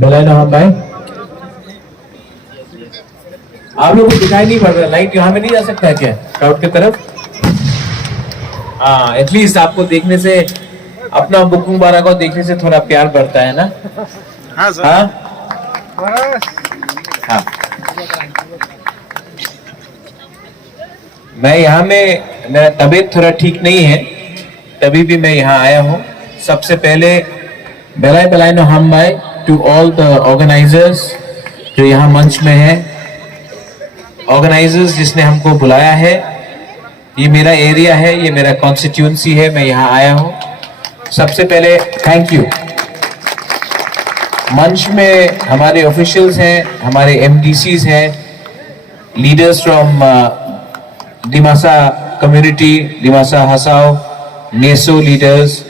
बेलायनो हम भाई, आप लोगों को दिखाई नहीं पड़ रहा, लाइट यहाँ में नहीं जा सकता है क्या क्राउड की तरफ? हाँ, एटलीस्ट आपको देखने से, अपना बुकुंग बारा को देखने से थोड़ा प्यार बढ़ता है ना? हाँ सर। हाँ हाँ। मैं यहाँ में, मेरा तबीयत थोड़ा ठीक नहीं है, तभी भी मैं यहाँ आया हूँ। सबसे पहले बेलायनो हम भाई टू ऑल द ऑर्गेनाइजर्स जो यहाँ मंच में है, ऑर्गेनाइजर्स जिसने हमको बुलाया है। ये मेरा एरिया है, ये मेरा कॉन्स्टिट्यूएंसी है, मैं यहाँ आया हूँ। सबसे पहले थैंक यू। मंच में हमारे ऑफिशियल्स हैं, हमारे एमडीसीज हैं, leaders from Dimasa community, Dimasa Hasao, NESO leaders,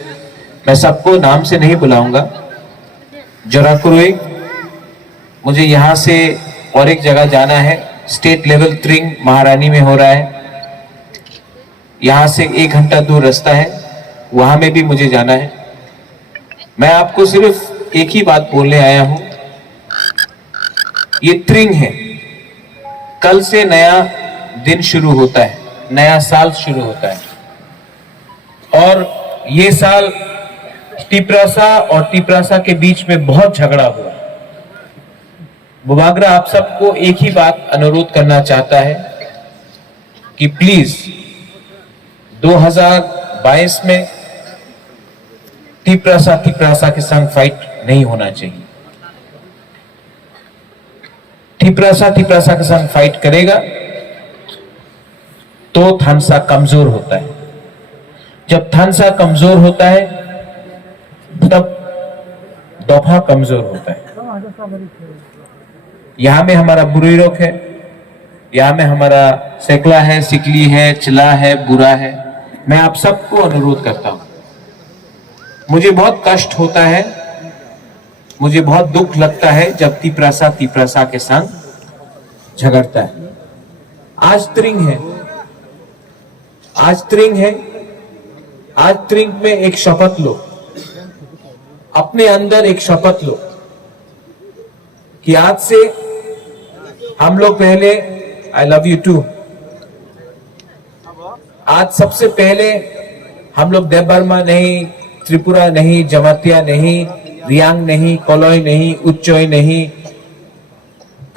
मैं सबको नाम से नहीं बुलाऊंगा। जोराकुरुई, मुझे यहाँ से और एक जगह जाना है, स्टेट लेवल त्रिंग महारानी में हो रहा है, यहाँ से 1 घंटा दूर रास्ता है, वहां में भी मुझे जाना है। मैं आपको सिर्फ एक ही बात बोलने आया हूं, ये त्रिंग है, कल से नया दिन शुरू होता है, नया साल शुरू होता है। और ये साल तिपरासा और तिपरासा के बीच में बहुत झगड़ा हुआ। बुबागरा आप सबको एक ही बात अनुरोध करना चाहता है कि प्लीज 2022 में तिपरासा के संग फाइट नहीं होना चाहिए। तिपरासा के संग फाइट करेगा तो थानसा कमजोर होता है। जब थानसा कमजोर होता है तब दोफा कमजोर होता है। यहां में हमारा बुरीरोक है, यहां में हमारा सेकला है, सिकली है, चिला है, बुरा है। मैं आप सबको अनुरोध करता हूं, मुझे बहुत कष्ट होता है, मुझे बहुत दुख लगता है जब तिपरासा के संग झगड़ता है। आज त्रिंग है, आज त्रिंग में एक शपथ लो, अपने अंदर एक शपथ लो कि आज से हम लोग पहले, आई लव यू टू, आज सबसे पहले हम लोग देवबर्मा नहीं, त्रिपुरा नहीं, जमातिया नहीं, रियांग नहीं, कोलोई नहीं, उच्चोई नहीं,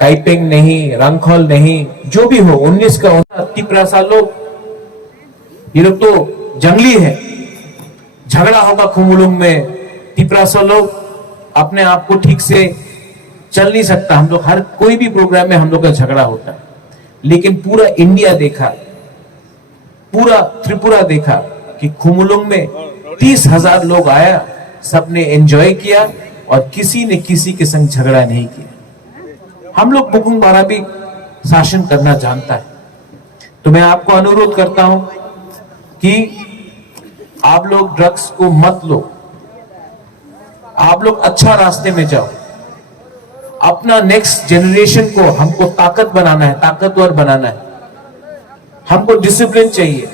काइपेंग नहीं, रंगखोल नहीं, जो भी हो 19 का होता, तिपरासा लोग, ये लोग तो जंगली है, झगड़ा होगा खुमुलुंग में, तिपरासा लोग अपने आप को ठीक से चल नहीं सकता। हम लोग हर कोई भी प्रोग्राम में हम लोग का झगड़ा होता है, लेकिन पूरा इंडिया देखा, पूरा त्रिपुरा देखा कि खुमुलुंग में 30,000 लोग आया, सबने एंजॉय किया और किसी ने किसी के संग झगड़ा नहीं किया। हम लोग बुकुंग बारा भी शासन करना जानता है। तो मैं आपको अनुरोध करता हूं कि आप लोग ड्रग्स को मत लो, आप लोग अच्छा रास्ते में जाओ। अपना नेक्स्ट जनरेशन को हमको ताकत बनाना है, ताकतवर बनाना है। हमको डिसिप्लिन चाहिए,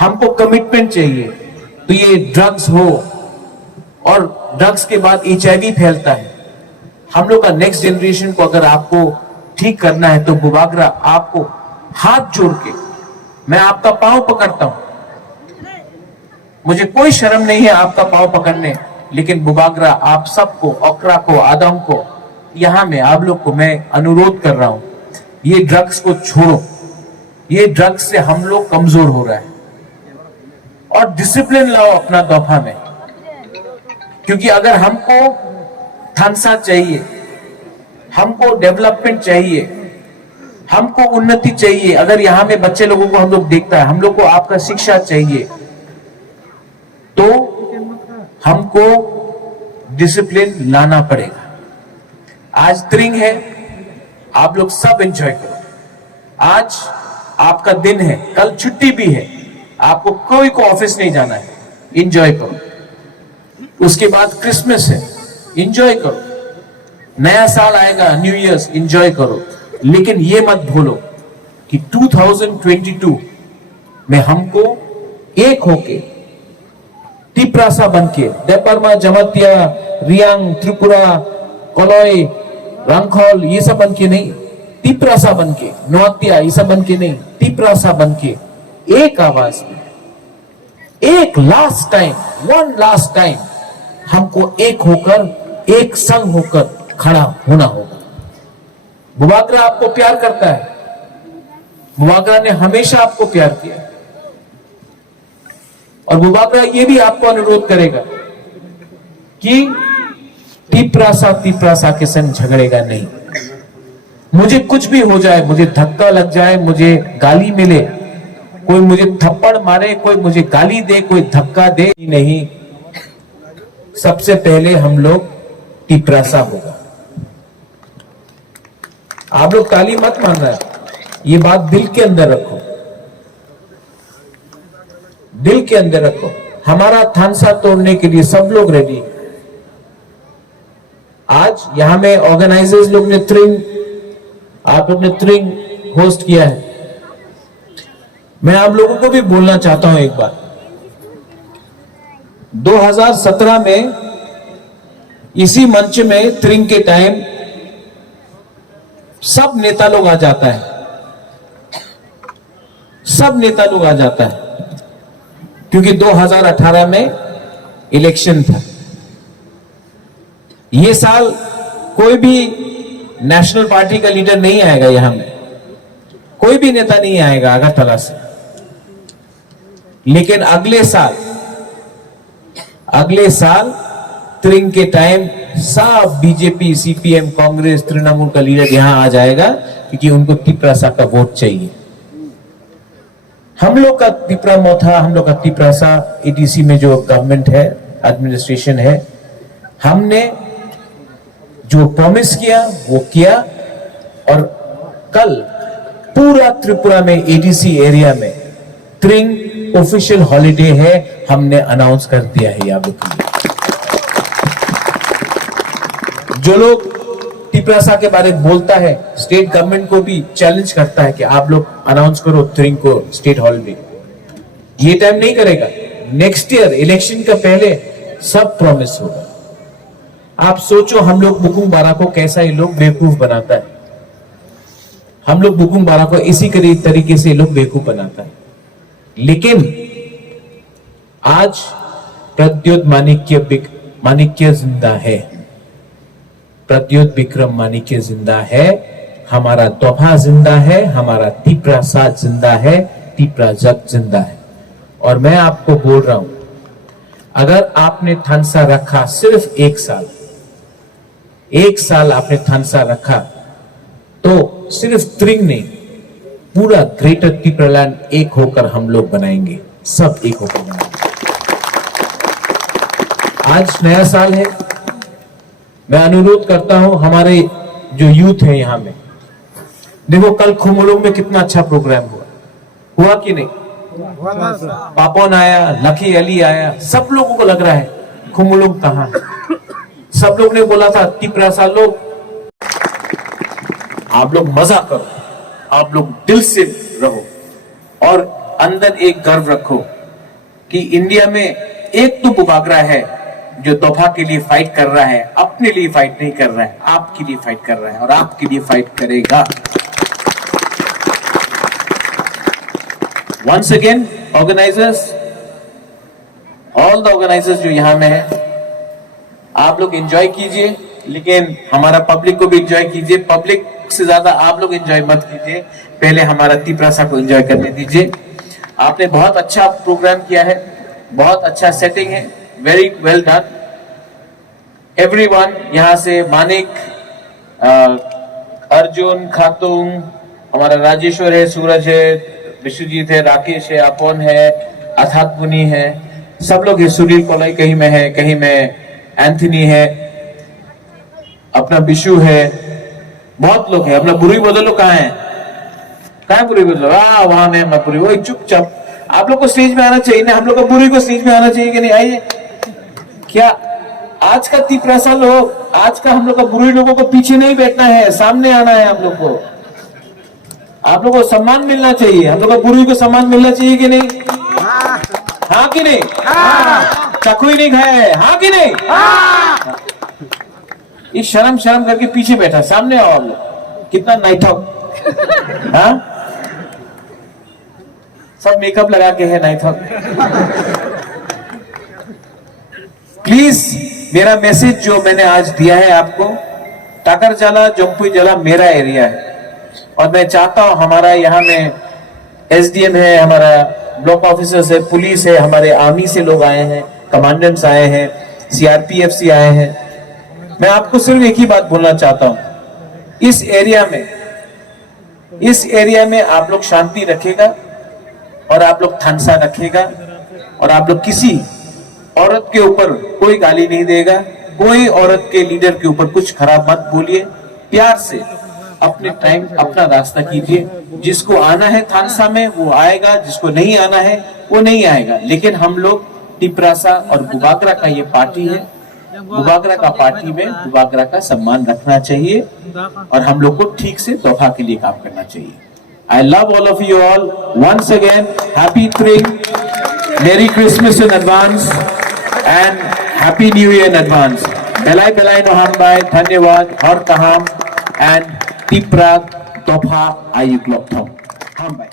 हमको कमिटमेंट चाहिए। तो ये ड्रग्स हो, और ड्रग्स के बाद HIV फैलता है। हम लोग का नेक्स्ट जनरेशन को अगर आपको ठीक करना है तो बुबागरा आपको हाथ जोड़ के मैं आपका पांव पकड़ता हूं। मुझे कोई शर्म नहीं है आपका पांव पकड़ने, लेकिन बुबागरा आप सबको, ओकरा को, आदम को, यहां में आप लोग को मैं अनुरोध कर रहा हूं, ये ड्रग्स को छोड़ो। ये ड्रग्स से हम लोग कमजोर हो रहा है, और डिसिप्लिन लाओ अपना दोफा में। क्योंकि अगर हमको थानसा चाहिए, हमको डेवलपमेंट चाहिए, हमको उन्नति चाहिए, अगर यहां में बच्चे लोगों को हम लोग देखता है, हम लोग को आपका शिक्षा चाहिए, तो हमको डिसिप्लिन लाना पड़ेगा। आज त्रिंग है, आप लोग सब एंजॉय करो। आज आपका दिन है, कल छुट्टी भी है, आपको कोई को ऑफिस नहीं जाना है, एंजॉय करो। उसके बाद क्रिसमस है, एंजॉय करो। नया साल आएगा, न्यू ईयर्स, एंजॉय करो। लेकिन ये मत भूलो कि 2022 में हमको एक होके, तिपरासा बनके, देवबर्मा, जमातिया, रियांग, त्रिपुरा, कलोई, रंगखोल ये सब बन के नहीं, तिपरासा बन के, नौतिया ये सब बन के नहीं, तिपरासा बन के एक आवाज में, एक last time, one last time हमको एक होकर, एक संग होकर खड़ा होना होगा। बुबागरा आपको प्यार करता है, बुबागरा ने हमेशा आपको प्यार किया और बुबागरा ये भी आपको अनुरोध करेगा कि तिपरासा के संग झगड़ेगा नहीं। मुझे कुछ भी हो जाए, मुझे धक्का लग जाए, मुझे गाली मिले, कोई मुझे थप्पड़ मारे, कोई मुझे गाली दे, कोई धक्का दे, नहीं, सबसे पहले हम लोग तिपरासा होगा। आप लोग ताली मत मारना है, ये बात दिल के अंदर रखो, दिल के अंदर रखो। हमारा थानसा तोड़ने के लिए सब लोग रेडी। आज यहां में ऑर्गेनाइजर्स लोग ने त्रिंग, आप लोग ने त्रिंग होस्ट किया है। मैं आप लोगों को भी बोलना चाहता हूं एक बार, 2017 में इसी मंच में त्रिंग के टाइम सब नेता लोग आ जाता है, सब नेता लोग आ जाता है, क्योंकि 2018 में इलेक्शन था। ये साल कोई भी नेशनल पार्टी का लीडर नहीं आएगा, यहां में कोई भी नेता नहीं आएगा अगरतला से, लेकिन अगले साल त्रिंग के टाइम सब बीजेपी, सीपीएम, कांग्रेस, तृणमूल का लीडर यहां आ जाएगा, क्योंकि उनको तिपरासा का वोट चाहिए। हम लोग का तिपरा मोथा, हम लोग का तिपरासा एडीसी में जो गवर्नमेंट है, एडमिनिस्ट्रेशन है, हमने जो प्रॉमिस किया वो किया। और कल पूरा त्रिपुरा में एडीसी एरिया में त्रिंग ऑफिशियल हॉलिडे है, हमने अनाउंस कर दिया है। आप लोग जो लोग तिपरासा के बारे में बोलता है, स्टेट गवर्नमेंट को भी चैलेंज करता है कि आप लोग अनाउंस करो त्रिंग को स्टेट हॉलिडे, ये टाइम नहीं करेगा। नेक्स्ट ईयर इलेक्शन का पहले सब प्रॉमिस होगा। आप सोचो, हम लोग बुकुंग बारा को कैसा ये लोग बेवकूफ बनाता है, हम लोग बुकुंग बारा को इसी तरीके से लोग बेवकूफ बनाता है। लेकिन आज प्रद्योत माणिक्य जिंदा है, प्रद्योत विक्रम माणिक्य जिंदा है, हमारा दोभा जिंदा है, हमारा तिपरासा जिंदा है, तिपराजक जिंदा है। और मैं आपको बोल रहा हूं, अगर आपने थानसा रखा सिर्फ एक साल आपने थानसा रखा, तो सिर्फ त्रिंग नहीं, पूरा ग्रेटर तिपरालैंड एक होकर हम लोग बनाएंगे, सब एक होकर बनाएंगे। आज नया साल है, मैं अनुरोध करता हूं हमारे जो यूथ है यहां में, देखो कल खुमुलुंग में कितना अच्छा प्रोग्राम हुआ कि नहीं? पापोन आया, लकी अली आया, सब लोगों को लग रहा है खुमुलुंग कहां है। सब लोग ने बोला था तिपरासा लोग, आप लोग मजा करो, आप लोग दिल से रहो और अंदर एक गर्व रखो कि इंडिया में एक तो बुबागरा है जो दोभा के लिए फाइट कर रहा है, अपने लिए फाइट नहीं कर रहा है, आपके लिए फाइट कर रहा है और आपके लिए फाइट करेगा। Once again organisers, all the organisers जो यहां में है, आप लोग एंजॉय कीजिए, लेकिन हमारा पब्लिक को भी एंजॉय कीजिए। पब्लिक से ज्यादा आप लोग एंजॉय मत कीजिए, पहले हमारा तिपरासा को एंजॉय करने दीजिए। आपने बहुत अच्छा प्रोग्राम किया है, बहुत अच्छा सेटिंग है, वेरी वेल डन एवरीवन। यहां से मानिक, अर्जुन, खातून, हमारा राजेश्वर है, सूरज है, विश्वजीत है, राकेश है, अपन है, अर्थात पुनी है, सब लोग है। सुनील कोलाई कहीं में है, कहीं में एंथनी है, अपना बिशु है, बहुत लोग हैं। अपना बुरी बदलो कहाँ है? कहाँ बुरी बदलो? वहां में मैं बुरी, वही चुपचाप। आप लोग को स्टेज में आना चाहिए ना, हम लोग को बुरी को स्टेज में आना चाहिए कि नहीं? आइए। क्या आज का तिपरासा लोग, आज का हम लोग का बुरी लोगों को पीछे नहीं बैठना है, सामने आना है। हम लोग को, आप लोग को सम्मान मिलना चाहिए, हम लोग को बुरी को सम्मान मिलना चाहिए कि नहीं? हाँ कि नहीं? चकुई नहीं खाया है, हाँ कि नहीं? ये शर्म शर्म करके पीछे बैठा, सामने आओ आप लोग। कितना नाइट आउट, हाँ सब मेकअप लगा के है नाइट आउट। प्लीज मेरा मैसेज जो मैंने आज दिया है आपको, टाकरजाला जम्पुईजला मेरा एरिया है और मैं चाहता हूं हमारा यहाँ में एसडीएम है, हमारा ब्लॉक ऑफिसर्स है, पुलिस है, हमारे आर्मी से लोग आए हैं, कमांडेंट्स आए हैं, सीआरपीएफ से आए हैं। मैं आपको सिर्फ एक ही बात बोलना चाहता हूं, इस एरिया में आप लोग शांति रखेगा और आप लोग थानसा रखेगा और आप लोग किसी औरत के ऊपर कोई गाली नहीं देगा, कोई औरत के लीडर के ऊपर कुछ खराब मत बोलिए, प्यार से अपने टाइम अपना रास्ता कीजिए। जिसको आना है थानसा में वो आएगा, जिसको नहीं आना है वो नहीं आएगा। लेकिन हम लोग टिपरासा और बुबागरा का ये पार्टी है, बुबागरा का पार्टी में बुबागरा का सम्मान रखना चाहिए और हम लोग को ठीक से तोहफा के लिए काम करना चाहिए। I love all of you all. Once again, happy Spring, Merry Christmas in advance, and Happy New Year in advance. Belai belai no hanbai, dhanyawad, hor kaham, and tiprak topha ayuk loktham. Hanbai.